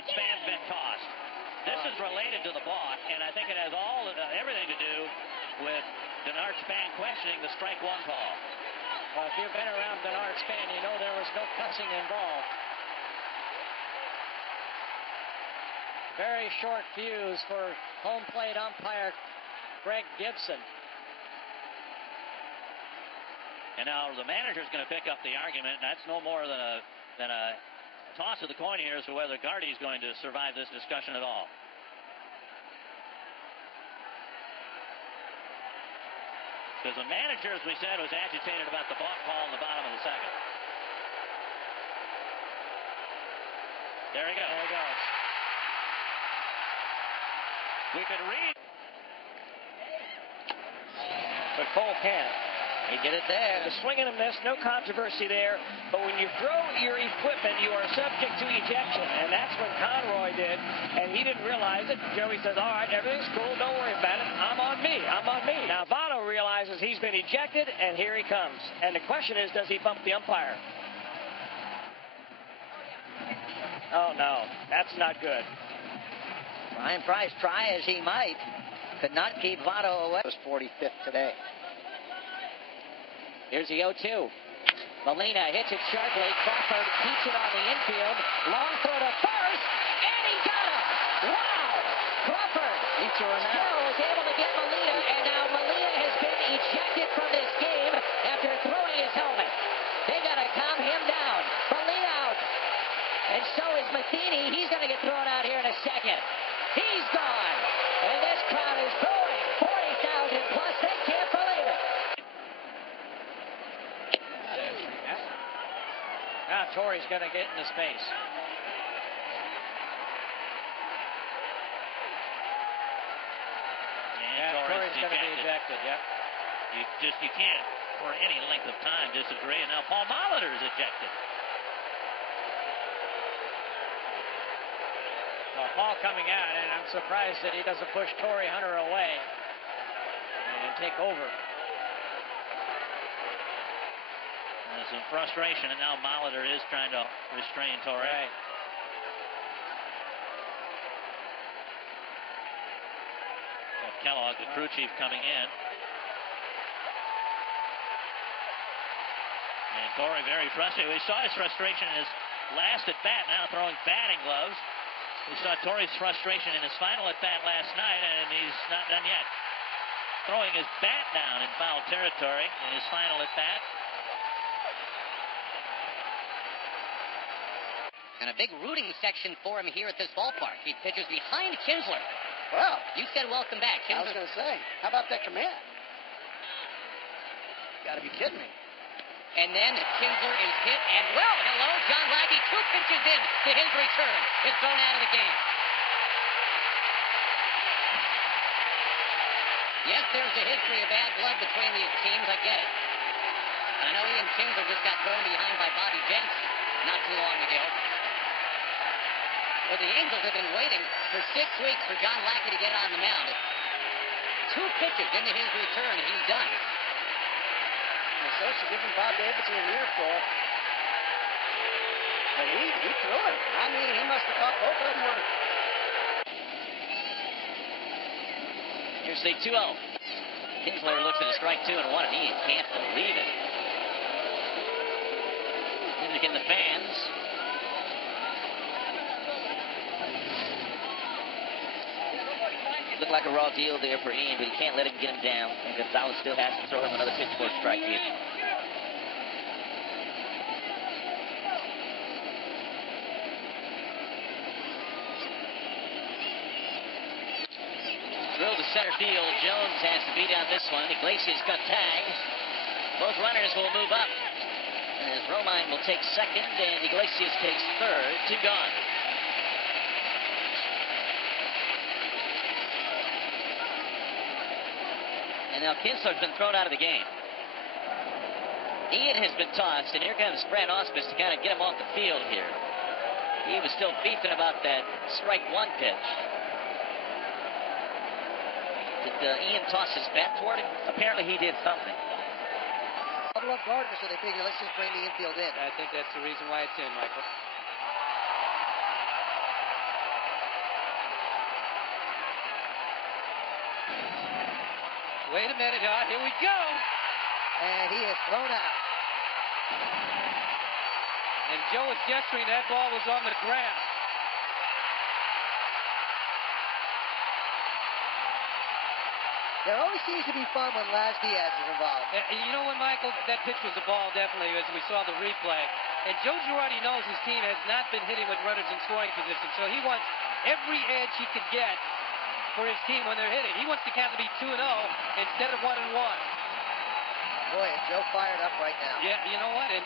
and Span's been tossed. This is related to the balk, and I think it has everything to do with Denard Span questioning the strike one call. Well, if you've been around Denard Span, you know there was no cussing involved. Very short fuse for home plate umpire Greg Gibson. And now the manager's going to pick up the argument. That's no more than a toss of the coin here as to whether Gardy's going to survive this discussion at all. Because the manager, as we said, was agitated about the balk call in the bottom of the second. There he goes. There he goes. We could read. But Cole can't. He did it there. The swing and a miss, no controversy there. But when you throw your equipment, you are subject to ejection. And that's what Conroy did. And he didn't realize it. Joey says, all right, everything's cool. Don't worry about it. I'm on me. I'm on me. Now, Votto realizes he's been ejected, and here he comes. And the question is, does he bump the umpire? Oh, no. That's not good. Ryan Price, try as he might, could not keep Votto away. It was 45th today. Here's the 0-2. Molina hits it sharply. Crawford keeps it on the infield. Long throw to first, and he got him. Wow! Crawford still was able to get Molina, and now Molina has been ejected from this game after throwing his helmet. They got to calm him down. Molina out. And so is Matheny. He's going to get thrown out here in a second. He's gone. And this crowd is booing. 40,000 plus. They can't believe it. Now Torrey's going to get into space. And Torrey's going to be ejected, yep. You can't, for any length of time, disagree. And now Paul Molitor is ejected. Well, Paul coming out, and I'm surprised that he doesn't push Torrey Hunter away and take over. There's some frustration, and now Molitor is trying to restrain Torrey. Right. Kellogg, the crew chief, coming in. And Torrey very frustrated. We saw his frustration in his last at bat, now throwing batting gloves. We saw Torrey's frustration in his final at bat last night, and he's not done yet. Throwing his bat down in foul territory in his final at bat. And a big rooting section for him here at this ballpark. He pitches behind Kinsler. Well, You said welcome back. I was Kinsler. going to say, how about that command? Got to be kidding me. And then Kinsler is hit, and well, hello, John Lackey, 2 pitches in to his return. Is thrown out of the game. Yes, there's a history of bad blood between these teams, I get it. And I know Ian Kinsler just got thrown behind by Bobby Jenks not too long ago. But the Angels have been waiting for 6 weeks for John Lackey to get on the mound. 2 pitches into his return, he's done. And so she's giving Bob Davidson an earful. But he threw it. I mean, he must have thought both of them were. Here's the 2-0. Kinsler looks at a strike 2 and 1, and he can't believe it. Music in the fans. Looked like a raw deal there for Ian, but he can't let him get him down. And Gonzalez still has to throw him another pitch for a strike here. Drill to center field. Jones has to be down this one. Iglesias got tagged. Both runners will move up. As Romine will take second, and Iglesias takes third. 2 gone. And now Kinsler's been thrown out of the game. Ian has been tossed, and here comes Brad Ausmus to kind of get him off the field here. He was still beefing about that strike 1 pitch. Did Ian toss his bat toward him? Apparently he did something. Double up Gardner, so they figure let's just bring the infield in. I think that's the reason why it's in, Michael. Wait a minute, here we go. And he is thrown out. And Joe was gesturing that ball was on the ground. There always seems to be fun when Laz Diaz is involved. You know what, Michael? That pitch was a ball, definitely, as we saw the replay. And Joe Girardi knows his team has not been hitting with runners in scoring position, so he wants every edge he can get for his team when they're hitting. He wants the count to be 2-0 instead of 1-1. Boy, is Joe fired up right now. Yeah, you know what? And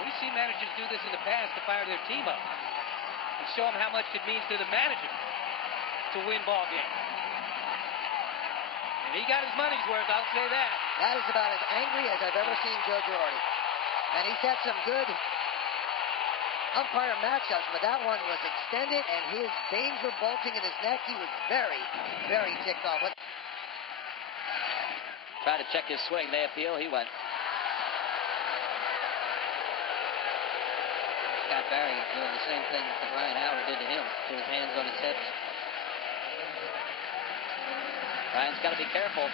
we've seen managers do this in the past to fire their team up and show them how much it means to the manager to win ball games. And he got his money's worth, I'll say that. That is about as angry as I've ever seen Joe Girardi. And he's had some good umpire matchups, but that one was extended, and his veins were bulging in his neck. He was very, very ticked off. Trying to check his swing. They appeal. He went. Scott Barry doing the same thing that Ryan Howard did to him. Put his hands on his hips. Ryan's got to be careful.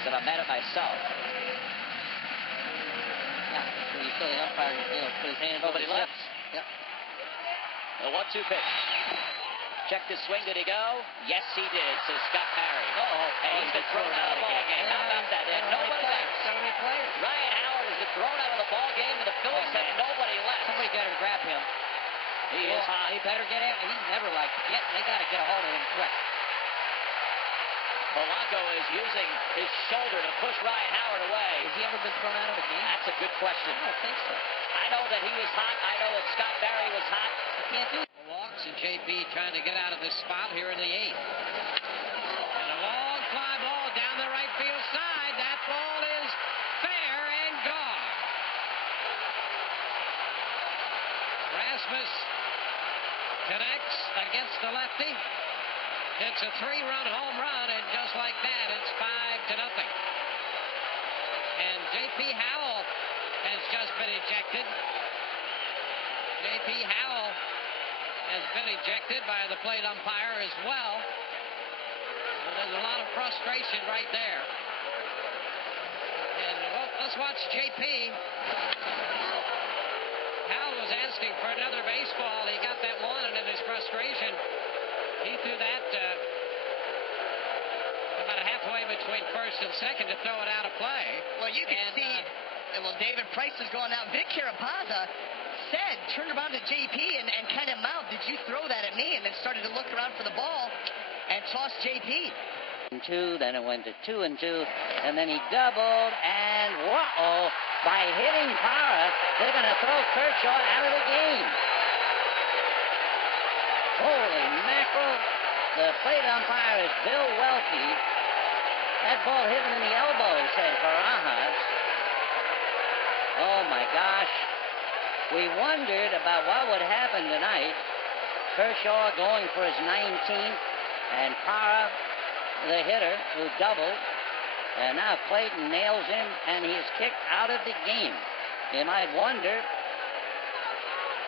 Said I'm mad at myself. Yeah, so you saw the umpire, put his hands Nobody on his left. hips. Yep. The 1-2 pitch. Checked his swing. Did he go? Yes, he did, says Scott Barry. And he's been thrown out of the ball game. How about that? And nobody left. So many players. Ryan Howard has been thrown out of the ball game, and the Phillies have nobody left. Somebody got to grab him. He is hot. He better get in. He's never like it. They got to get a hold of him quick. Polanco is using his shoulder to push Ryan Howard away. Has he ever been thrown out of a game? That's a good question. I don't think so. I know that he was hot. I know that Scott Barry was hot. You can't do it. Walks, and JP trying to get out of this spot here in the 8th. And a long fly ball down the right field side. That ball is fair and gone. Rasmus connects against the lefty. It's a 3-run home run, and just like that, it's 5-0. And J.P. Howell has just been ejected. J.P. Howell has been ejected by the plate umpire as well. So there's a lot of frustration right there. And let's watch J.P. Howell was asking for another baseball. He got that one, and in his frustration, he threw that about halfway between first and second to throw it out of play. Well, you can see, David Price is going out. Vic Carapaza turned around to JP and kind of mouthed, "Did you throw that at me?" And then started to look around for the ball and tossed JP. 2, then it went to 2-2, and then he doubled, and whoa! By hitting Parra, they're going to throw Kershaw out of the game. Holy mackerel! The plate umpire is Bill Welke. That ball hit him in the elbow, said Barajas. Oh my gosh! We wondered about what would happen tonight. Kershaw going for his 19th, and Parra, the hitter, who doubled. And now Clayton nails him, and he is kicked out of the game. You might wonder